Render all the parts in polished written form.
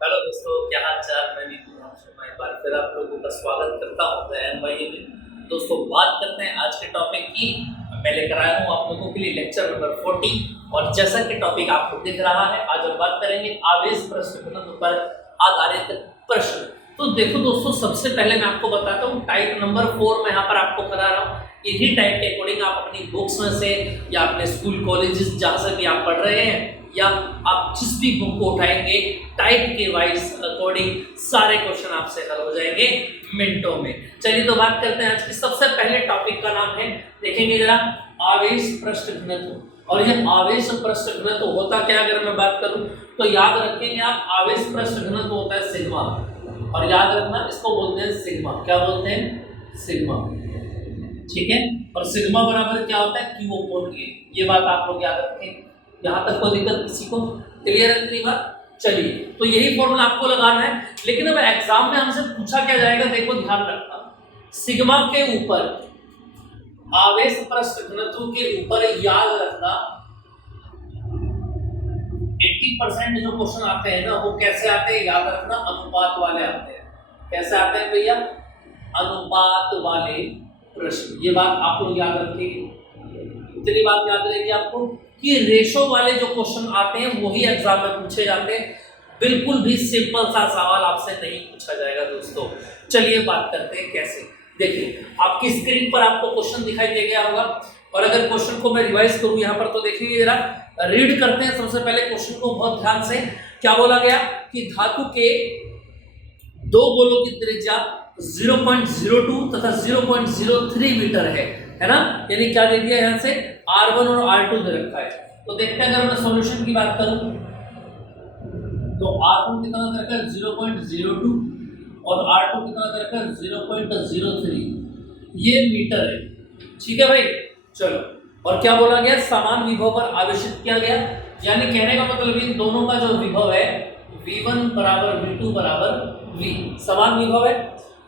Hello दोस्तों, क्या हाल चाल। मैं नीतू मैं एक बार फिर आप लोगों का स्वागत करता हूँ एनवाईए में। दोस्तों, बात करते हैं आज के टॉपिक की। मैं लेकर आया हूँ आप लोगों के लिए लेक्चर नंबर 40 और जैसा कि टॉपिक आपको दिख रहा है, आज हम बात करेंगे आवेश प्रश्न घनत्व पर आधारित प्रश्न। तो देखो दोस्तों, सबसे पहले मैं आपको बताता हूँ टाइप नंबर 4 मैं यहाँ पर आपको करा रहा हूँ। इन्हीं टाइप के अकॉर्डिंग आप अपनी बुक्स में से या अपने स्कूल कॉलेजेस जहाँ से भी आप पढ़ रहे हैं या आप जिस भी बुक को उठाएंगे, टाइप के वाइज अकॉर्डिंग सारे क्वेश्चन आपसे हल हो जाएंगे मिनटों में। चलिए तो बात करते हैं आज की सबसे पहले टॉपिक का नाम है, देखेंगे जरा, आवेश पृष्ठ घनत्व। और यह आवेश पृष्ठ घनत्व होता क्या, अगर मैं बात करूं तो याद रखेंगे आप, आवेश पृष्ठ घनत्व होता है सिग्मा। और याद रखना, इसको बोलते हैं सिग्मा। क्या बोलते हैं? सिग्मा। ठीक है। और सिग्मा बराबर क्या होता है? क्यू अपॉन ए। ये बात आप लोग याद रखें। यहाँ तक कोई दिक्कत किसी को? क्लियर है इतनी बात? चलिए, तो यही फॉर्मूला आपको लगाना है। लेकिन अब एग्जाम में हमसे पूछा क्या जाएगा, देखो ध्यान रखना, सिग्मा के ऊपर, आवेश पृष्ठ घनत्व के ऊपर याद रखना 80% जो क्वेश्चन आते हैं ना, वो कैसे आते हैं याद रखना, अनुपात वाले आते हैं। कैसे आते हैं भैया? अनुपात वाले प्रश्न। ये बात आप लोग याद रखिए। इतनी बात याद रहेगी आपको कि रेशो वाले जो क्वेश्चन आते हैं वही एग्जाम में पूछे जाते हैं। बिल्कुल भी सिंपल सा सवाल आपसे नहीं पूछा जाएगा दोस्तों। चलिए बात करते हैं कैसे। देखिए, आपकी स्क्रीन पर आपको क्वेश्चन दिखाई दे गया होगा, और अगर क्वेश्चन को मैं रिवाइज करूं यहाँ पर तो देखिए जरा, रीड करते हैं सबसे पहले क्वेश्चन को बहुत ध्यान से। क्या बोला गया कि धातु के दो गोलों की त्रिज्या 0.02 तथा 0.03 मीटर है ना। यानी क्या दे दिया यहाँ से, R1 और R2 दे रखा है। तो देखते हैं, अगर मैं सॉल्यूशन की बात करूं तो R1 कितना दे रखा है? 0.02 और R2 कितना दे रखा है? 0.03। ये मीटर है। ठीक है भाई, चलो। और क्या बोला गया? समान विभव पर आवेशित किया गया। यानी कहने का मतलब इन दोनों का जो विभव है, V1 बराबर V2 बराबर V, समान विभव है।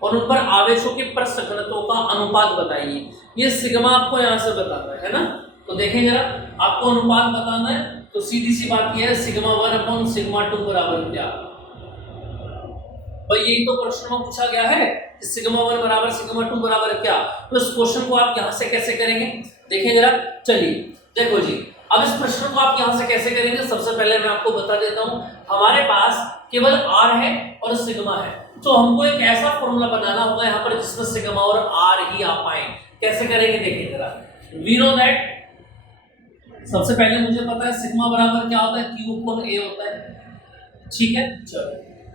और उन पर आवेशों के पृष्ठ घनत्वों का अनुपात बताइए। ये सिग्मा आपको यहाँ से बताना है ना। तो देखें जरा, आपको अनुपात बताना है तो सीधी सी बात यह है, सिग्मा 1 अपॉन सिग्मा 2 बराबर क्या। भाई यही तो प्रश्न में पूछा गया है, सिग्मा 1 बराबर सिग्मा 2 बराबर क्या। तो इस क्वेश्चन को आप यहाँ से कैसे करेंगे, देखें जरा। चलिए देखो जी, अब इस प्रश्न को आप यहाँ से कैसे करेंगे, सबसे पहले मैं आपको बता देता हूँ। हमारे पास केवल R है और सिग्मा है, तो हमको एक ऐसा फॉर्मूला बनाना होगा यहाँ पर जिसमें सिग्मा और R ही आ पाए। कैसे करेंगे देखिए जरा। वी नो दैट, सबसे पहले मुझे पता है सिग्मा बराबर क्या होता है, Q अपॉन A होता है। ठीक है, चलो।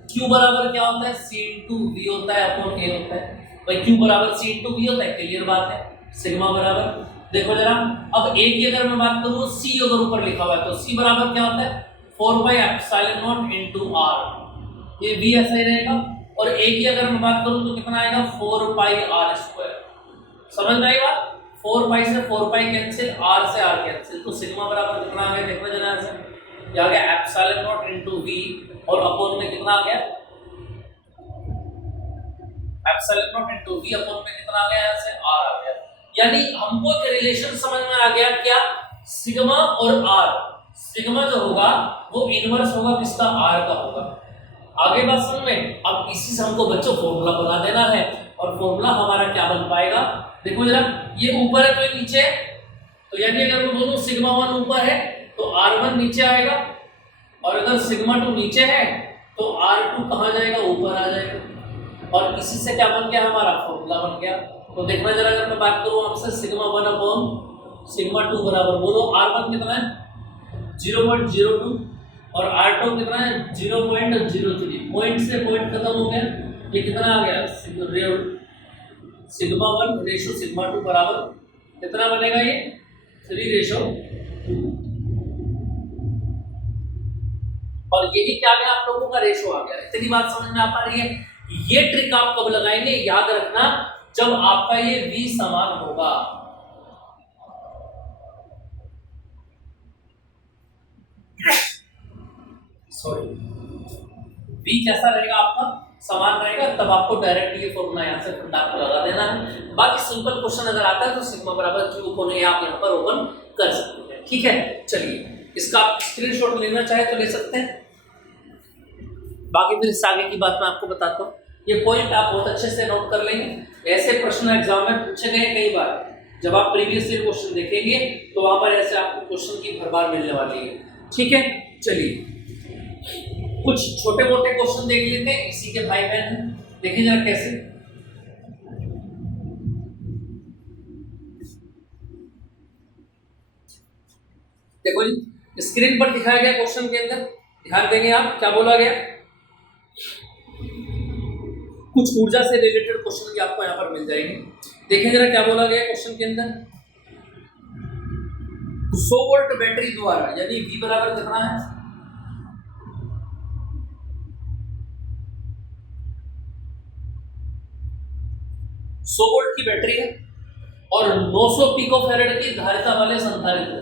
Q बराबर क्या होता है? C इंटू V होता है अपॉन A होता है। भाई Q बराबर C इंटू V होता है, क्लियर बात है। सिग्मा बराबर, देखो जरा, अब A की अगर मैं बात करूँ, C अगर ऊपर लिखा हुआ है तो C बराबर क्या होता है? 4 by epsilon not into R। ये V ऐसा ही रहेगा। और A की अगर मैं बात करूँ तो कितना आएगा? 4 पाई R स्क्वायर। समझ में आई बात? 4 पाई से 4 पाई कैंसिल, R से R कैंसिल, तो सिग्मा बराबर कितना आ गया? देखो जरा से, ये आ गया एप्सिलॉन नॉट इंटू V, और अपॉन में कितना आ गया? Epsilon not into V upon में कितना आ गया? यहाँ से R आ गया। यानी हमको एक रिलेशन समझ में आ गया, क्या? सिग्मा और R। सिग्मा जो होगा वो इनवर्स होगा किसका? R का होगा। आगे बात समझ में। अब इसी से हमको बच्चों फॉर्मूला बना देना है, और फॉर्मूला हमारा क्या बन पाएगा, देखो जरा, ये ऊपर है तो ये नीचे है। तो यानी अगर वो दोनों सिग्मा 1 ऊपर है तो R1 नीचे आएगा, और अगर सिग्मा 2 नीचे है तो R2 कहाँ जाएगा? ऊपर आ जाएगा। और इसी से क्या बन गया? हमारा फॉर्मूला बन गया। तो देखना जरा, अगर मैं बात करूँ आपसे, सिग्मा 1 अपॉन सिग्मा 2 बराबर, बोलो R1 कितना है? 0.02 और R2 कितना है? 0.03। पॉइंट से पॉइंट खत्म हो गया। ये कितना आ गया? सिग्मा 1 रेशो सिग्मा 2 बराबर कितना बनेगा? ये 3:2। और यही क्या गया? आप लोगों का रेशो आ गया। इतनी बात समझ में आ पा रही है? ये ट्रिक आप कब लगाएंगे, याद रखना, जब आपका ये V समान होगा। सॉरी, V कैसा रहेगा आपका? समान रहेगा, तब आपको डायरेक्ट ये फॉर्मूला यहाँ से फंडा को लगा देना है। बाकी सिंपल क्वेश्चन अगर आता है तो सिग्मा बराबर Q अपॉन A आप यहाँ पर ओपन कर सकते हैं। ठीक है, चलिए, इसका आप स्क्रीनशॉट लेना चाहे तो ले सकते हैं। बाकी फिर इससे आगे की बात मैं आपको बताता हूँ। ये पॉइंट आप बहुत अच्छे से नोट कर लेंगे। ऐसे प्रश्न एग्जाम में पूछे गए कई बार। जब आप प्रीवियस ईयर क्वेश्चन देखेंगे तो वहां पर ऐसे आपको क्वेश्चन की भरमार मिलने वाली है। ठीक है, चलिए कुछ छोटे मोटे क्वेश्चन देख लेते हैं, इसी के भाई बहन हैं। देखिए जरा कैसे। देखो जी, स्क्रीन पर दिखाया गया क्वेश्चन के अंदर ध्यान देंगे आप, क्या बोला गया। कुछ ऊर्जा से रिलेटेड क्वेश्चन भी आपको यहाँ पर मिल जाएंगे। देखें जरा क्या बोला गया क्वेश्चन के अंदर। 100 वोल्ट बैटरी द्वारा, यानी V बराबर कितना है, सौ वोल्ट की बैटरी है और 900 पिको फैरेड की धारिता वाले संधारित्र,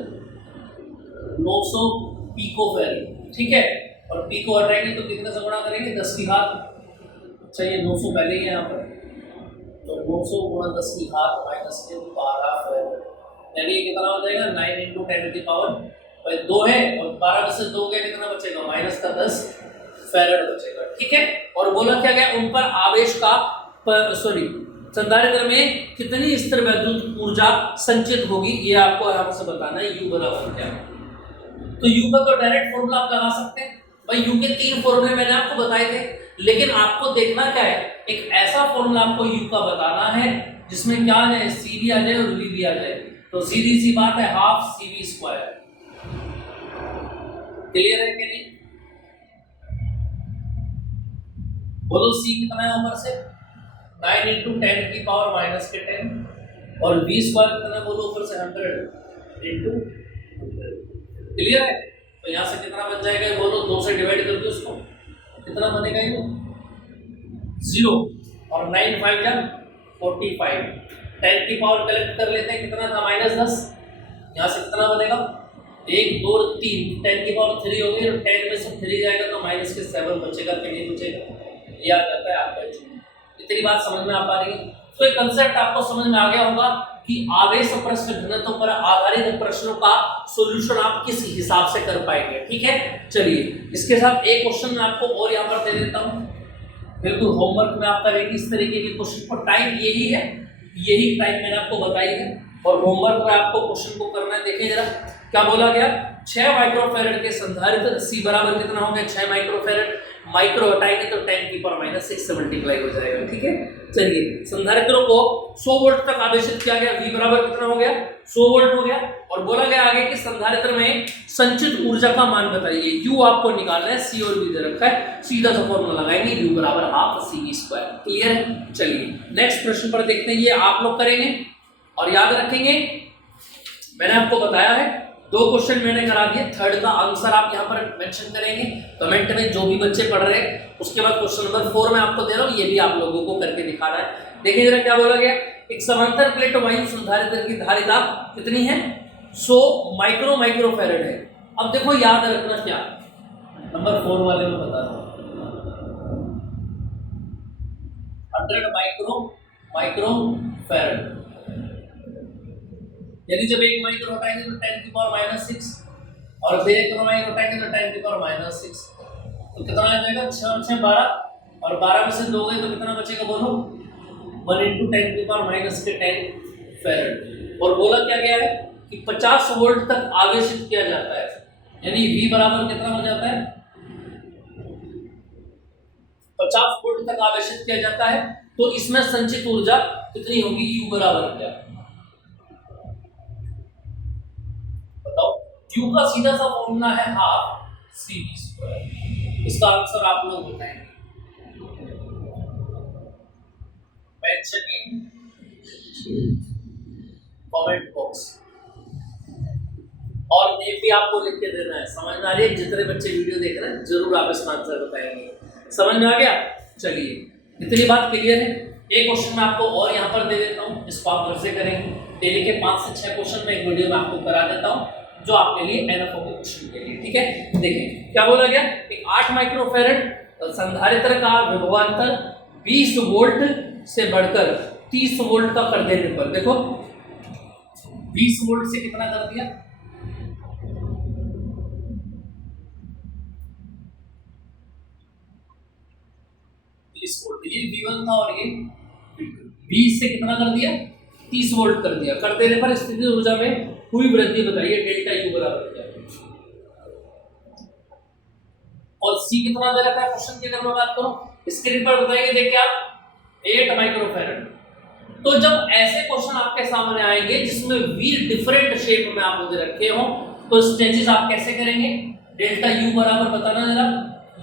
900 पिको फैरेड, ठीक है। और पिको हटाएंगे तो कितने से गुणा करेंगे, 10 की घात। अच्छा ये 900 पहले ही है यहाँ पर, तो 900 गुणा 10 की घात माइनस के 12 फैरेड, यानी कितना हो जाएगा 9 इंटू 10 की पावर 2 है, और 12 में से 2 गया कितना बचेगा, माइनस का 10 फैरेड बचेगा। ठीक है, और बोला क्या गया, उन पर आवेश का संधारित्र में कितनी स्थिर वैद्युत ऊर्जा संचित होगी, ये आपको आराम से बताना है। U बराबर क्या है, तो U का तो डायरेक्ट फॉर्मूला आप लगा सकते हैं भाई। U के 3 फॉर्मूले मैंने आपको बताए थे, लेकिन आपको देखना क्या है, एक ऐसा फॉर्मूला आपको U का बताना है जिसमें क्या आ जाए, C भी आ जाए और V भी आ जाए। तो सीधी सी बात है, हाफ CV²। क्लियर है कि नहीं, बोलो C कितना है ऊपर से, 9 इंटू 10 की पावर माइनस के 10, और V² कितना बोलो ऊपर से 100 इंटू 100। क्लियर है, तो यहाँ से कितना बन जाएगा बोलो, 2 से डिवाइड कर दो उसको, कितना बनेगा ये 0, और 9 5 जा 45, 10 की पावर कलेक्ट कर लेते हैं, कितना था -10, यहाँ से कितना बनेगा 1 2 3, 10 की पावर 3 हो गई, और 10 में से 3 जाएगा तो माइनस के 7 बचेगा कि नहीं बचेगा, ये आ जाता है आपका। इतनी बात समझ में आ पा रही है, तो ये कंसेप्ट आपको समझ में आ गया होगा कि आवेश प्रश्न घनत्व पर आधारित प्रश्नों का सॉल्यूशन आप किस हिसाब से कर पाएंगे। ठीक है, चलिए इसके साथ एक क्वेश्चन मैं आपको और यहाँ पर दे देता हूँ, बिल्कुल होमवर्क में आप करेंगे इस तरीके के क्वेश्चन को। टाइम यही है, यही टाइम मैंने आपको बताई है, और होमवर्क में आपको क्वेश्चन को करना है। देखिए जरा क्या बोला गया, 6 माइक्रोफैरेड के संधारित्र C बराबर कितना हो गया, 6 माइक्रोफैरेड, माइक्रो हटाएंगे तो 10 की पावर -6 से मल्टीप्लाई हो जाएगा। ठीक है, चलिए संधारित्रों को 100 वोल्ट तक आवेशित किया गया, V बराबर कितना हो गया, 100 वोल्ट हो गया, और बोला गया आगे कि संधारित्र में संचित ऊर्जा का मान बताइए। U आपको निकालना है, C और V दे रखा है, सीधा सा फॉर्मूला लगाएंगे, U बराबर हाफ CV²। क्लियर है, चलिए नेक्स्ट प्रश्न पर देखते हैं। ये आप लोग करेंगे और याद रखेंगे, मैंने आपको बताया है 2 क्वेश्चन मैंने करा दिए, थर्ड का आंसर आप यहाँ पर मेंशन करेंगे कमेंट में, जो भी बच्चे पढ़ रहे हैं। उसके बाद क्वेश्चन नंबर 4 मैं आपको दे रहा हूँ, ये भी आप लोगों को करके दिखाना है। देखिए जरा क्या बोला गया, एक समांतर प्लेट वायु संधारित्र की धारिता कितनी है, 100 माइक्रोफैरेड है। अब देखो याद रखना क्या, नंबर 4 वाले में बता रहा हूँ, 100 माइक्रोफैरेड, यानी जब 1 माइक्रो हटाएंगे तो 10 की पावर -6, और फिर 1 माइक्रो हटाएंगे तो 10 की पावर -6, तो कितना आ जाएगा 6 6 12, और 12 में से 2 गए तो कितना बचेगा बोलो, 1 इंटू 10 की पावर -10 फैरेड। और बोला क्या गया है कि 50 वोल्ट तक आवेशित किया जाता है, यानी V बराबर कितना हो जाता है, 50 वोल्ट तक आवेशित किया जाता है, तो इसमें संचित ऊर्जा कितनी होगी, U बराबर क्या, U का सीधा सा फॉर्मूला है हाफ CV²। इसका आंसर आप लोग बताएंगे, मेंशन इन कमेंट बॉक्स, और नेम भी आपको लिख के देना है। समझ में आ रही है, जितने बच्चे वीडियो देख रहे हैं जरूर आप इसका आंसर बताएंगे। समझ में आ गया, चलिए इतनी बात क्लियर है। एक क्वेश्चन मैं आपको और यहाँ पर दे देता हूँ, इसको आप घर से करेंगे। डेली के 5 से 6 क्वेश्चन में एक वीडियो में आपको करा देता हूँ, जो आपके लिए एनएफ होगा क्वेश्चन के लिए। ठीक है, देखिए क्या बोला गया, एक 8 माइक्रोफैरेड संधारित्र का विभवांतर 20 वोल्ट से बढ़कर 30 वोल्ट का कर देने पर, देखो 20 वोल्ट से कितना कर दिया, 30 वोल्ट, ये V1 था और ये V2। 20 से कितना कर दिया, 30 वोल्ट कर दिया। कर देने पर स्थितिज ऊर्जा में हुई वृद्धि बताइए, डेल्टा U बराबर क्या है। और C कितना दे रखा है क्वेश्चन की, अगर मैं बात करूं स्क्रीन पर बताइए, देखिए आप 8 माइक्रोफैरड। तो जब ऐसे क्वेश्चन आपके सामने आएंगे जिसमें V डिफरेंट शेप में आपको दे रखे हो, तो स्टेजेस आप कैसे करेंगे, डेल्टा U बराबर बताना जरा,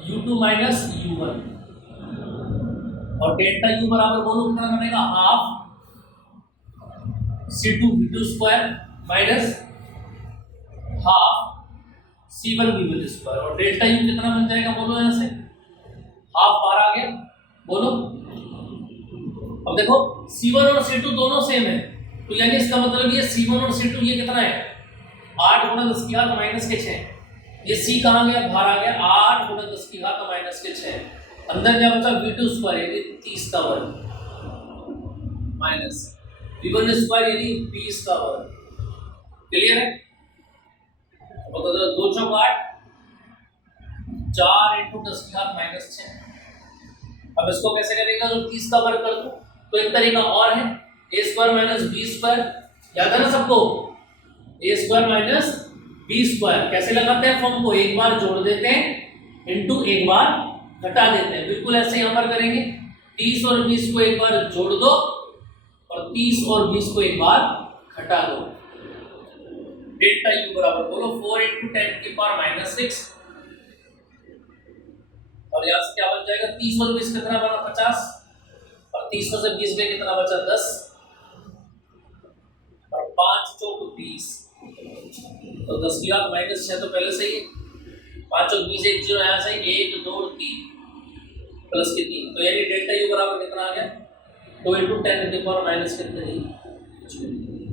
U2 माइनस U1, और डेल्टा U बराबर बोलो कितना बनेगा, half C2 V2 square minus half C1 V1 square, और डेल्टा U कितना बन जाएगा बोलो, यहां से हाफ बाहर आ गया, बोलो। अब देखो C1 और C2 दोनों सेम है, तो यानी इसका मतलब ये C1 और C2 ये कितना है, 8 गुणा 10 की घात माइनस के 6। ये C कहां गया, बाहर आ गया, 8 गुणा 10 की घात माइनस के 6। अंदर क्या बचा, V2 स्क्वायर यानी 30 का वर्ग माइनस V1 स्क्वायर यानी 20 का वर्ग। क्लियर है। तो 2 चौक 8, 4 × 10 की घात माइनस 6। अब इसको कैसे करेगा, तो 30 का वर्ग कर दो। तो एक तरीका और है, a square minus b square, याद है ना सबको, a square minus b square. कैसे लगाते हैं फॉर्म को, एक बार जोड़ देते हैं इनटू एक बार घटा देते हैं, बिल्कुल ऐसे यहां पर करेंगे। 30 और 20 को एक बार जोड़ दो और 30 और 20 को एक बार घटा दो। डेल्टा U बराबर बोलो 4 × 10 की पावर माइनस 6, और यहाँ से क्या बन जाएगा, 30 और 20 कितना बना, 50, और 30 में से 20 में कितना बचा, 10, और 5 चौक 20, तो 10 की घात माइनस 6 तो पहले से ही है, 5 चौक 20, 1 0 यहाँ से 1 2 3 प्लस के 3, तो यानी डेल्टा U बराबर कितना आ गया, 2 × 10 की पावर माइनस कितने।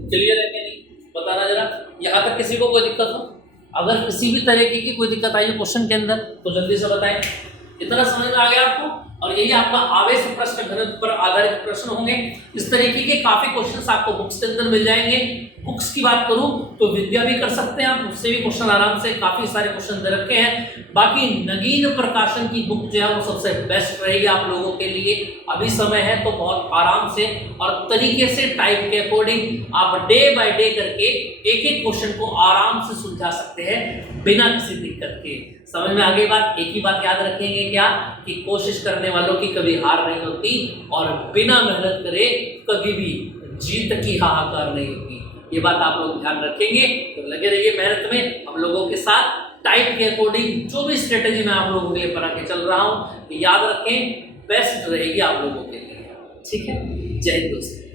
क्लियर है कि नहीं, बताना जरा। यहाँ तक किसी को कोई दिक्कत हो, अगर किसी भी तरीके की कोई दिक्कत आई क्वेश्चन के अंदर तो जल्दी से बताएं। इतना समझ में आ गया आपको, और यही आपका आवेश प्रश्न घनत्व पर आधारित प्रश्न होंगे। इस तरीके के काफी क्वेश्चंस आपको बुक्स के अंदर मिल जाएंगे। बुक्स की बात करूं तो विद्या भी कर सकते हैं आप, उससे भी क्वेश्चन आराम से, काफी सारे क्वेश्चन दे रखे हैं। बाकी नगीन प्रकाशन की बुक जो है वो सबसे बेस्ट रहेगी आप लोगों के लिए। अभी समय है तो बहुत आराम से और तरीके से टाइप के अकॉर्डिंग आप डे बाय डे करके एक एक क्वेश्चन को आराम से सुलझा सकते हैं बिना किसी दिक्कत के। समझ में आ गई बात। एक ही बात याद रखेंगे क्या, कि कोशिश करने वालों की कभी हार नहीं होती, और बिना मेहनत करे कभी भी जीत की हाहाकार नहीं होती। ये बात आप लोग ध्यान रखेंगे, तो लगे रहिए मेहनत में हम लोगों के साथ। टाइप के अकॉर्डिंग जो भी स्ट्रेटेजी मैं आप लोगों के लिए बना के चल रहा हूँ, याद रखें बेस्ट रहेगी आप लोगों के लिए। ठीक है, जय हिंद दोस्तों।